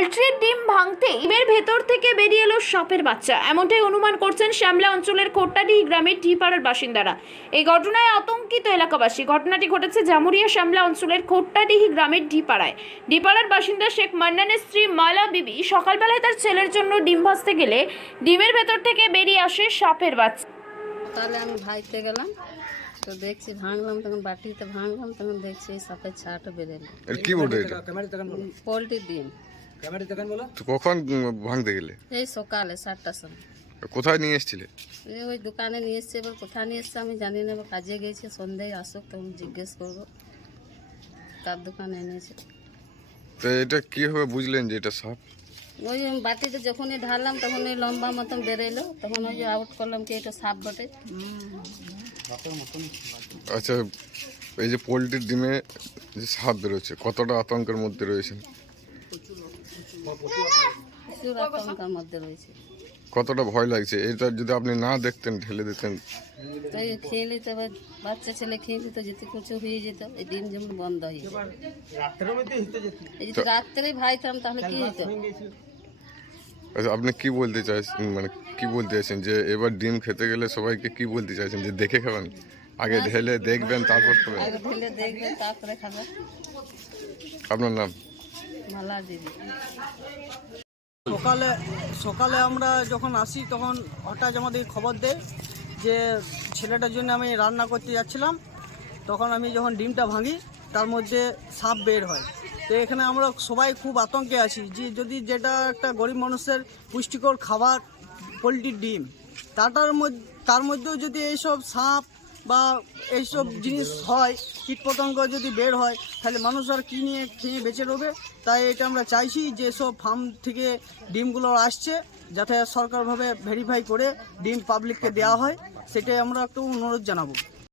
পোলট্রির ডিম ভাঙতে ডিমের ভেতর থেকে বেরিয়ে এলো সাপের বাচ্চা। এমনটাই অনুমান করছেন শ্যামলা অঞ্চলের কোট্টাডিহি গ্রামের টিপাড়ার বাসিন্দারা। এই ঘটনায় আতঙ্কিত এলাকাবাসী। ঘটনাটি ঘটেছে জামুরিয়া শ্যামলা অঞ্চলের খোট্টাডিহি গ্রামের ডিপাড়ায় ডিপাড়ার বাসিন্দা শেখ মান্নানের স্ত্রী মালা বিবি সকালবেলায় তার ছেলের জন্য ডিম ভাজতে গেলে ডিমের ভেতর থেকে বেরিয়ে আসে সাপের বাচ্চা। তাহলে আমি ভাইতে গেলাম তো দেখছি ভাঙলাম তখন বাটিতে ভাঙলাম তখন দেখছি সাপের ছাটা বেরোলো। এর কি বলতে পোলট্রির ডিম। তো কখন ভাঙতে গেলে? এই সকালে সাতটার সময়। কোথায় নিয়ে এসেছিলে? এই ওই দোকানে নিয়ে এসছে এবার কোথায় নিয়ে এসছে আমি জানি না এবার কাজে গেছে সন্ধ্যায় আসুক তখন জিজ্ঞেস করব। তার দোকানে এনেছে। তো এটা কীভাবে বুঝলেন যে এটা সাপ? ওই বাটিতে যখনই ঢাললাম তখন ওই লম্বা মতন বেরোলো তখন ওই যে আউট করলাম কি এটা সাপ বটে। আচ্ছা এই যে পোলট্রির ডিমে যে সাপ বেরোচ্ছে কতটা আতঙ্কের মধ্যে রয়েছেন? প্রচুর আতঙ্কের মধ্যে রয়েছে কতটা ভয় লাগছে? এটা যদি আপনি না দেখতেন ঢেলে দিতেন। খেয়ে নিত বাচ্চা ছেলে খেয়ে নিত যেতে কিছু হয়ে যেত এই ডিম যেমন বন্ধ হয়ে যেত। রাত্রে ভাইতাম তাহলে কি হতো আচ্ছা আপনি কি বলতে চাইছেন মানে কি বলতে চাইছেন? যে এবার ডিম খেতে গেলে সবাইকে কি বলতে চাইছেন? যে দেখে খাবেন? আগে ঢেলে দেখবেন তারপর খাবেন। আপনার নাম? সকালে সকালে আমরা যখন আসি, তখন হঠাৎ আমাদের খবর দেয় যে ছেলেটার জন্য আমি রান্না করতে যাচ্ছিলাম। তখন আমি যখন ডিমটা ভাঙি, তার মধ্যে সাপ বের হয়। তো এখানে আমরা সবাই খুব আতঙ্কে আছি যে যদি যেটা একটা গরিব মানুষের পুষ্টিকর খাবার, পোলট্রির ডিম, তাটার মধ্যে, তার মধ্যেও যদি এইসব সাপ বা এইসব জিনিস হয়, কীটপতঙ্গ যদি বের হয়, তাহলে মানুষ আর কী নিয়ে খেয়ে বেঁচে রবে? তাই এটা আমরা চাইছি যে সব ফার্ম থেকে ডিমগুলো আসছে, যাতে সরকারভাবে ভেরিফাই করে ডিম পাবলিককে দেওয়া হয়, সেটাই আমরা একটু অনুরোধ জানাব।